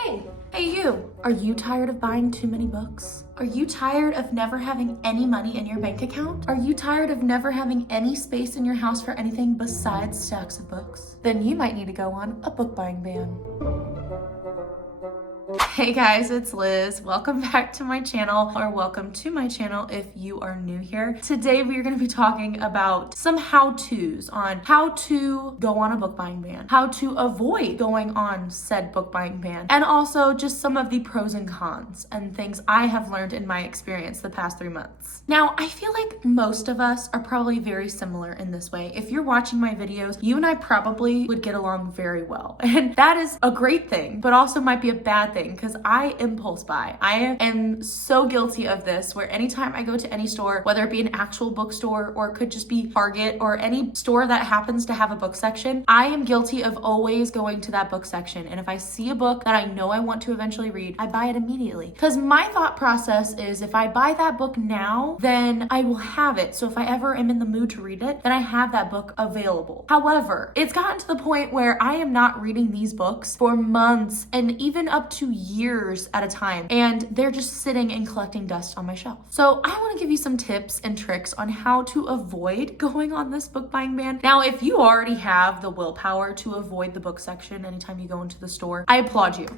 Hey you, are you tired of buying too many books? Are you tired of never having any money in your bank account? Are you tired of never having any space in your house for anything besides stacks of books? Then you might need to go on a book buying ban. Hey guys, it's Liz. Welcome back to my channel, or welcome to my channel if you are new here. Today we are going to be talking about some how-tos on how to go on a book buying ban, how to avoid going on said book buying ban, and also just some of the pros and cons and things I have learned in my experience the past 3 months. Now, I feel like most of us are probably very similar in this way. If you're watching my videos, you and I probably would get along very well. And that is a great thing, but also might be a bad thing because I impulse buy. I am so guilty of this where anytime I go to any store, whether it be an actual bookstore or it could just be Target or any store that happens to have a book section, I am guilty of always going to that book section. And if I see a book that I know I want to eventually read, I buy it immediately. Because my thought process is if I buy that book now, then I will have it. So if I ever am in the mood to read it, then I have that book available. However, it's gotten to the point where I am not reading these books for months and even up to years at a time, and they're just sitting and collecting dust on my shelf. So I want to give you some tips and tricks on how to avoid going on this book buying ban. Now, if you already have the willpower to avoid the book section anytime you go into the store, I applaud you.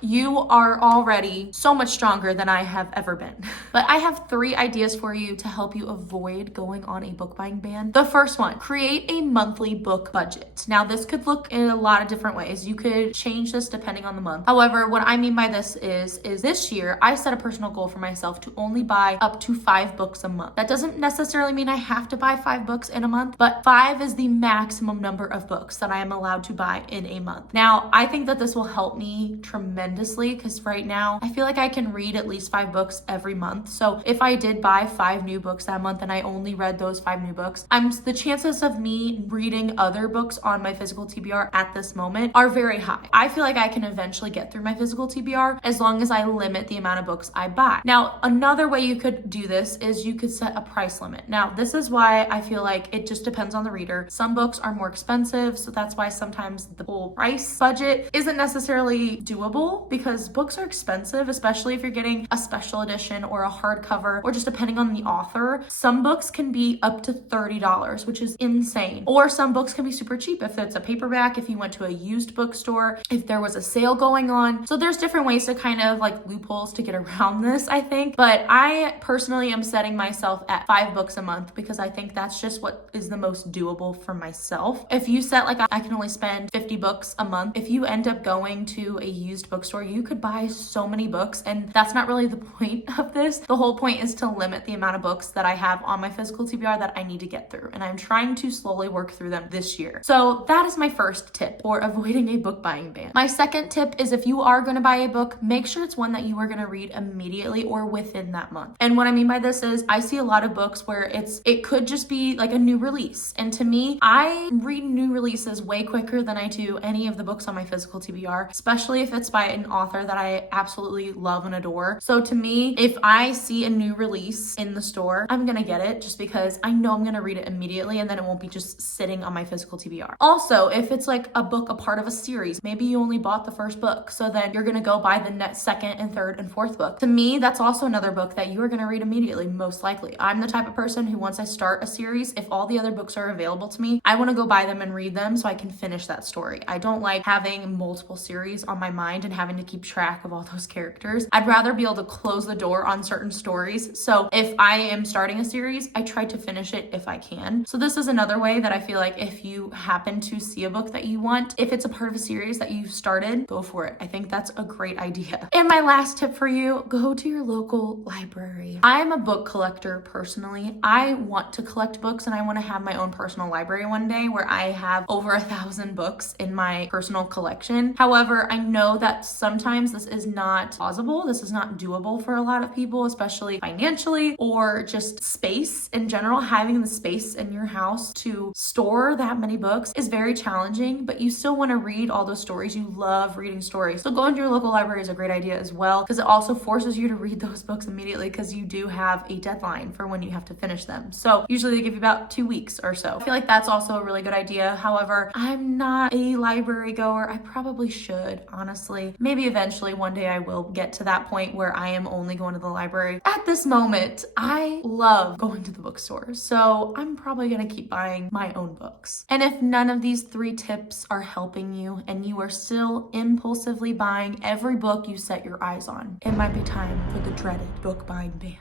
You are already so much stronger than I have ever been. But I have 3 ideas for you to help you avoid going on a book buying ban. The first one, create a monthly book budget. Now, this could look in a lot of different ways. You could change this depending on the month. However, what I mean by this is this year, I set a personal goal for myself to only buy up to 5 books a month. That doesn't necessarily mean I have to buy 5 books in a month, but 5 is the maximum number of books that I am allowed to buy in a month. Now, I think that this will help me tremendously because right now I feel like I can read at least 5 books every month. So if I did buy 5 new books that month and I only read those 5 new books, the chances of me reading other books on my physical TBR at this moment are very high. I feel like I can eventually get through my physical TBR as long as I limit the amount of books I buy. Now, another way you could do this is you could set a price limit. Now, this is why I feel like it just depends on the reader. Some books are more expensive, so that's why sometimes the whole price budget isn't necessarily doable, because books are expensive, especially if you're getting a special edition or a hardcover, or just depending on the author. Some books can be up to $30, which is insane. Or some books can be super cheap if it's a paperback, if you went to a used bookstore, if there was a sale going on. So there's different ways to kind of like loopholes to get around this, I think. But I personally am setting myself at 5 books a month because I think that's just what is the most doable for myself. If you set like I can only spend 50 books a month, if you end up going to a used bookstore, you could buy so many books, and that's not really the point of this. The whole point is to limit the amount of books that I have on my physical TBR that I need to get through, and I'm trying to slowly work through them this year. So that is my first tip for avoiding a book buying ban. My second tip is if you are going to buy a book, make sure it's one that you are going to read immediately or within that month. And what I mean by this is I see a lot of books where it could just be like a new release, and to me, I read new releases way quicker than I do any of the books on my physical TBR, especially if it's by an author that I absolutely love and adore. So to me, if I see a new release in the store, I'm gonna get it just because I know I'm gonna read it immediately, and then it won't be just sitting on my physical TBR. Also, if it's like a book, a part of a series, maybe you only bought the first book, so then you're gonna go buy the next, second and third and fourth book. To me, that's also another book that you are gonna read immediately, most likely. I'm the type of person who once I start a series, if all the other books are available to me, I wanna go buy them and read them so I can finish that story. I don't like having multiple series on my mind and having to keep track of all those characters. I'd rather be able to close the door on certain stories. So if I am starting a series, I try to finish it if I can. So this is another way that I feel like if you happen to see a book that you want, if it's a part of a series that you've started, go for it. I think that's a great idea. And my last tip for you, go to your local library. I'm a book collector personally. I want to collect books and I want to have my own personal library one day where I have over 1,000 books in my personal collection. However, I know that sometimes this is not plausible. This is not doable for a lot of people, especially financially or just space in general. Having the space in your house to store that many books is very challenging, but you still want to read all those stories. You love reading stories. So going to your local library is a great idea as well, because it also forces you to read those books immediately, because you do have a deadline for when you have to finish them. So usually they give you about 2 weeks or so. I feel like that's also a really good idea. However, I'm not a library goer. I probably should, honestly. Maybe eventually one day I will get to that point where I am only going to the library. At this moment, I love going to the bookstore, so I'm probably gonna keep buying my own books. And if none of these 3 tips are helping you and you are still impulsively buying every book you set your eyes on, it might be time for the dreaded book buying ban.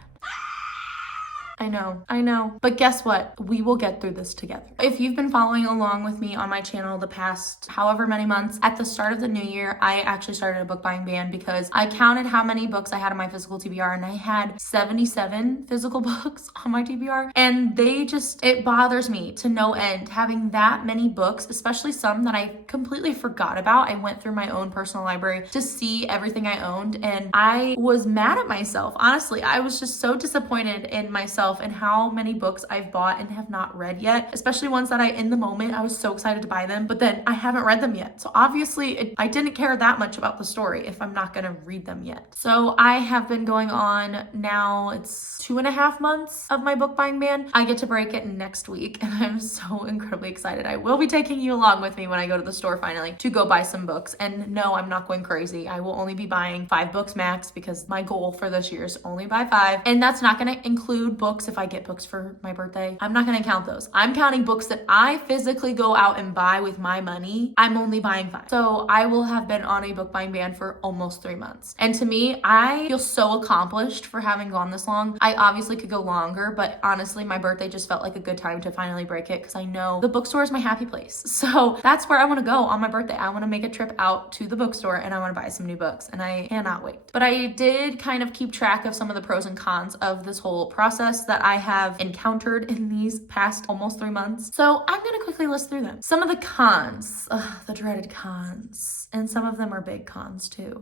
I know. But guess what? We will get through this together. If you've been following along with me on my channel the past however many months, at the start of the new year, I actually started a book buying ban because I counted how many books I had on my physical TBR, and I had 77 physical books on my TBR. And it bothers me to no end having that many books, especially some that I completely forgot about. I went through my own personal library to see everything I owned, and I was mad at myself. Honestly, I was just so disappointed in myself and how many books I've bought and have not read yet, especially ones that in the moment, I was so excited to buy them, but then I haven't read them yet. So obviously I didn't care that much about the story if I'm not gonna read them yet. So I have been going on now, it's 2.5 months of my book buying ban. I get to break it next week, and I'm so incredibly excited. I will be taking you along with me when I go to the store finally to go buy some books. And no, I'm not going crazy. I will only be buying 5 books max, because my goal for this year is only buy 5. And that's not gonna include books if I get books for my birthday. I'm not gonna count those. I'm counting books that I physically go out and buy with my money. I'm only buying 5. So I will have been on a book buying ban for almost 3 months. And to me, I feel so accomplished for having gone this long. I obviously could go longer, but honestly, my birthday just felt like a good time to finally break it, because I know the bookstore is my happy place. So that's where I want to go on my birthday. I want to make a trip out to the bookstore, and I want to buy some new books, and I cannot wait. But I did kind of keep track of some of the pros and cons of this whole process that I have encountered in these past almost 3 months. So I'm going to quickly list through them. Some of the cons, the dreaded cons, and some of them are big cons too.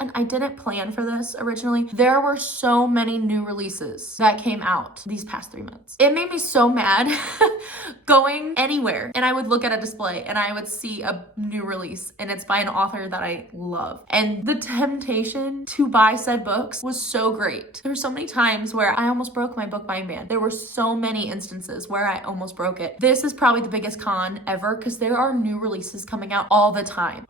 And I didn't plan for this originally, there were so many new releases that came out these past 3 months. It made me so mad going anywhere, and I would look at a display and I would see a new release, and it's by an author that I love. And the temptation to buy said books was so great. There were so many times where I almost broke my book buying ban. There were so many instances where I almost broke it. This is probably the biggest con ever, because there are new releases coming out all the time,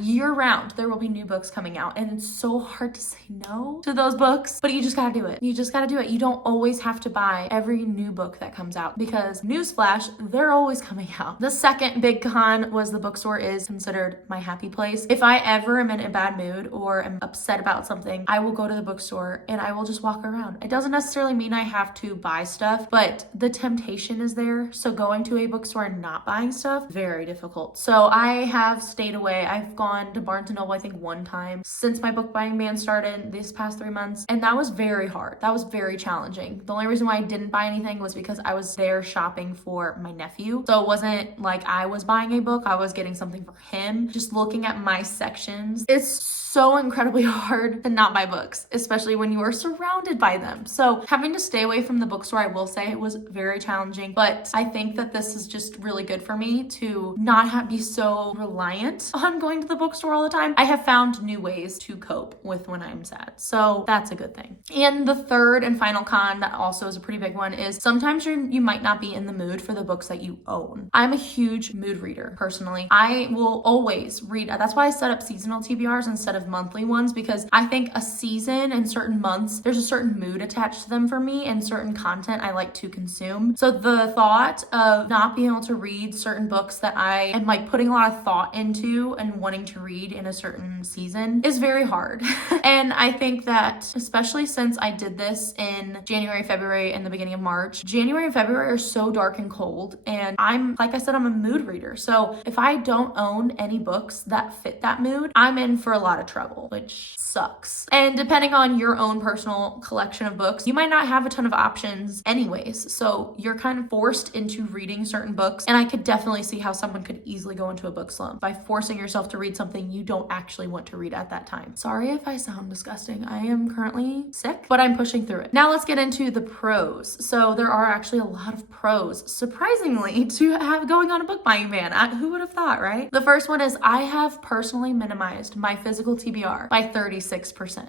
year round. There will be new books coming out, and it's so hard to say no to those books, but you just gotta do it. You don't always have to buy every new book that comes out, because newsflash, they're always coming out. The second big con was the bookstore is considered my happy place. If I ever am in a bad mood or am upset about something, I will go to the bookstore and I will just walk around. It doesn't necessarily mean I have to buy stuff, but the temptation is there. So going to a bookstore and not buying stuff, very difficult. So I have stayed away. I've gone to Barnes & Noble, I think 1 time since my book buying ban started these past 3 months. And that was very hard. That was very challenging. The only reason why I didn't buy anything was because I was there shopping for my nephew. So it wasn't like I was buying a book, I was getting something for him. Just looking at my sections, it's so incredibly hard to not buy books, especially when you are surrounded by them. So having to stay away from the bookstore, I will say it was very challenging, but I think that this is just really good for me to not be so reliant on going to the bookstore all the time. I have found new ways to cope with when I'm sad. So that's a good thing. And the third and final con that also is a pretty big one is sometimes you might not be in the mood for the books that you own. I'm a huge mood reader personally. I will always read. That's why I set up seasonal TBRs instead of monthly ones, because I think a season and certain months, there's a certain mood attached to them for me and certain content I like to consume. So the thought of not being able to read certain books that I am like putting a lot of thought into and wanting to read in a certain season is very hard. And I think that especially since I did this in January, February, and the beginning of March, January and February are so dark and cold, and like I said, I'm a mood reader. So if I don't own any books that fit that mood, I'm in for a lot of trouble, which sucks. And depending on your own personal collection of of books, you might not have a ton of options anyways. So you're kind of forced into reading certain books. And I could definitely see how someone could easily go into a book slump by forcing yourself to read something you don't actually want to read at that time. Sorry if I sound disgusting. I am currently sick, but I'm pushing through it. Now let's get into the pros. So there are actually a lot of pros, surprisingly, to have going on a book buying ban. Who would have thought, right? The first one is I have personally minimized my physical TBR by 36%.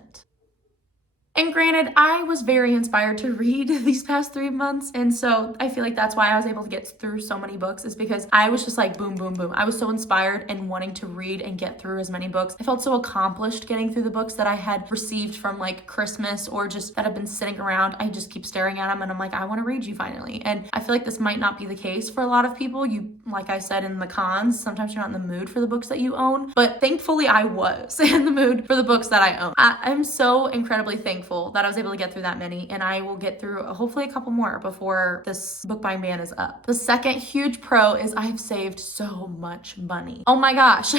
And granted, I was very inspired to read these past 3 months. And so I feel like that's why I was able to get through so many books, is because I was just like, boom, boom, boom. I was so inspired and wanting to read and get through as many books. I felt so accomplished getting through the books that I had received from like Christmas or just that have been sitting around. I just keep staring at them and I'm like, I want to read you finally. And I feel like this might not be the case for a lot of people. Like I said in the cons, sometimes you're not in the mood for the books that you own. But thankfully I was in the mood for the books that I own. I'm so incredibly thankful that I was able to get through that many, and I will get through hopefully a couple more before this book buying ban is up. The second huge pro is I've saved so much money. Oh my gosh.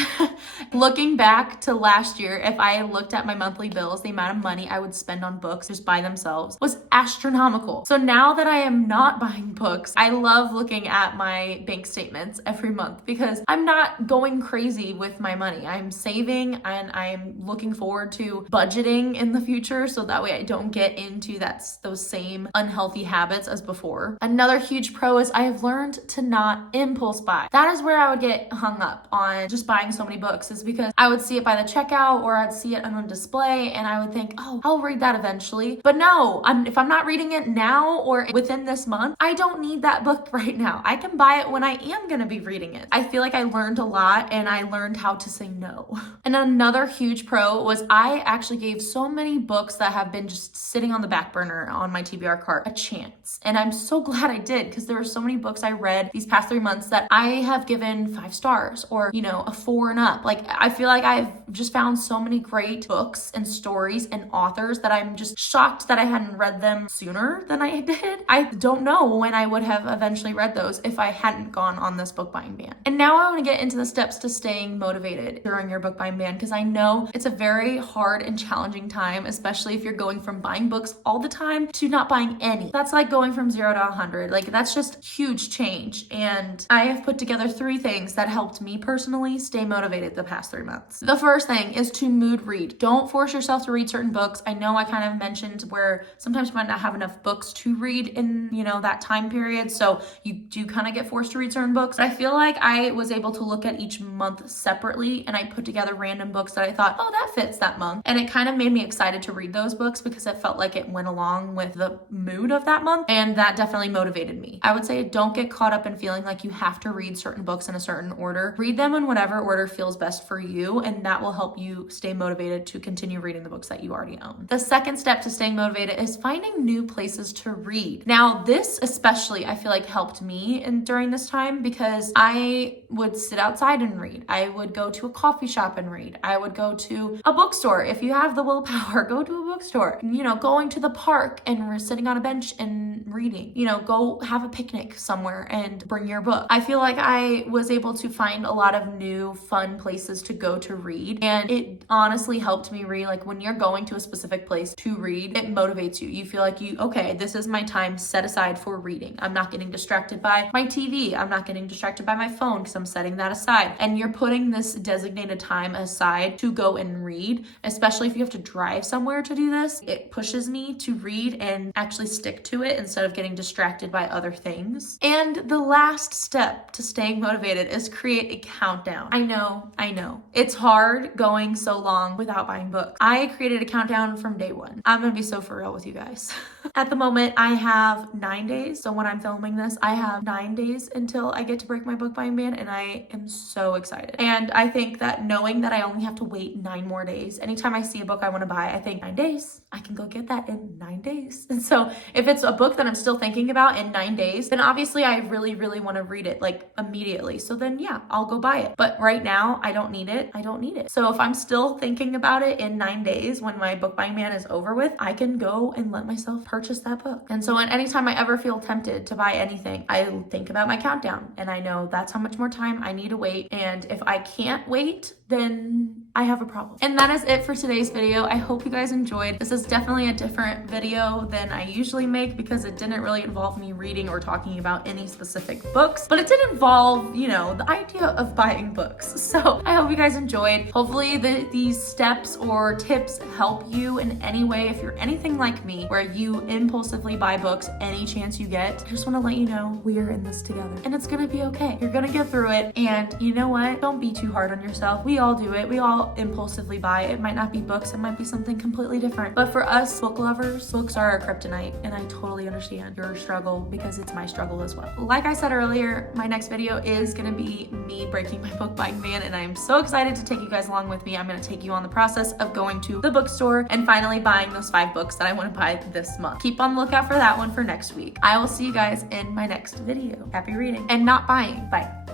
Looking back to last year, if I looked at my monthly bills, the amount of money I would spend on books just by themselves was astronomical. So now that I am not buying books, I love looking at my bank statements every month because I'm not going crazy with my money. I'm saving and I'm looking forward to budgeting in the future so that way I don't get into those same unhealthy habits as before. Another huge pro is I have learned to not impulse buy. That is where I would get hung up on just buying so many books, is because I would see it by the checkout or I'd see it on a display and I would think, oh, I'll read that eventually. But no, if I'm not reading it now or within this month, I don't need that book right now. I can buy it when I am going to be reading it. I feel like I learned a lot and I learned how to say no. And another huge pro was I actually gave so many books that have been just sitting on the back burner on my TBR cart a chance. And I'm so glad I did, because there were so many books I read these past 3 months that I have given 5 stars or, a 4 and up. Like, I feel like I've just found so many great books and stories and authors that I'm just shocked that I hadn't read them sooner than I did. I don't know when I would have eventually read those if I hadn't gone on this book buying ban. And now I want to get into the steps to staying motivated during your book buying ban, because I know it's a very hard and challenging time, especially if you're going from buying books all the time to not buying any. That's like going from 0 to 100. Like, that's just huge change. And I have put together 3 things that helped me personally stay motivated the past 3 months. The first thing is to mood read. Don't force yourself to read certain books. I know I kind of mentioned where sometimes you might not have enough books to read in, that time period. So you do kind of get forced to read certain books. But I feel like I was able to look at each month separately and I put together random books that I thought, oh, that fits that month. And it kind of made me excited to read those books because it felt like it went along with the mood of that month. And that definitely motivated me. I would say don't get caught up in feeling like you have to read certain books in a certain order. Read them in whatever order feels best for you. And that will help you stay motivated to continue reading the books that you already own. The second step to staying motivated is finding new places to read. Now, this especially I feel like helped me during this time, because I would sit outside and read. I would go to a coffee shop and read. I would go to a bookstore. If you have the willpower, go to a bookstore. Going to the park and sitting on a bench and reading. Go have a picnic somewhere and bring your book. I feel like I was able to find a lot of new fun places to go to read, and it honestly helped me read. Like, when you're going to a specific place to read, it motivates you. You feel like okay, this is my time set aside for reading. I'm not getting distracted by my TV. I'm not getting distracted by my phone because I'm setting that aside. And you're putting this designated time aside to go and read, especially if you have to drive somewhere to do this. It pushes me to read and actually stick to it instead of getting distracted by other things. And the last step to staying motivated is create a countdown. I know. It's hard going so long without buying books. I created a countdown from day one. I'm gonna be so for real with you guys. At the moment, I have 9 days. So when I'm filming this, I have 9 days until I get to break my book buying ban, and I am so excited. And I think that knowing that I only have to wait 9 more days, anytime I see a book I want to buy, I think 9 days, I can go get that in 9 days. And so if it's a book that I'm still thinking about in 9 days, then obviously I really, really want to read it like immediately. So then yeah, I'll go buy it. But right now I don't need it. So if I'm still thinking about it in 9 days when my book buying ban is over with, I can go and let myself purchase that book. And so anytime I ever feel tempted to buy anything, I think about my countdown and I know that's how much more time I need to wait. And if I can't wait then I have a problem. And that is it for today's video. I hope you guys enjoyed. This is definitely a different video than I usually make because it didn't really involve me reading or talking about any specific books, but it did involve, you know, the idea of buying books. So I hope you guys enjoyed. Hopefully these steps or tips help you in any way. If you're anything like me, where you impulsively buy books any chance you get, I just want to let you know we are in this together and it's gonna be okay. You're gonna get through it. And you know what? Don't be too hard on yourself. We all do it. We all impulsively buy. It might not be books, it might be something completely different. But for us book lovers, books are our kryptonite, and I totally understand your struggle because it's my struggle as well. Like I said earlier, my next video is gonna be me breaking my book buying ban, and I'm so excited to take you guys along with me. I'm gonna take you on the process of going to the bookstore and finally buying those 5 books that I want to buy this month. Keep on the lookout for that one for next week. I will see you guys in my next video. Happy reading and not buying. Bye.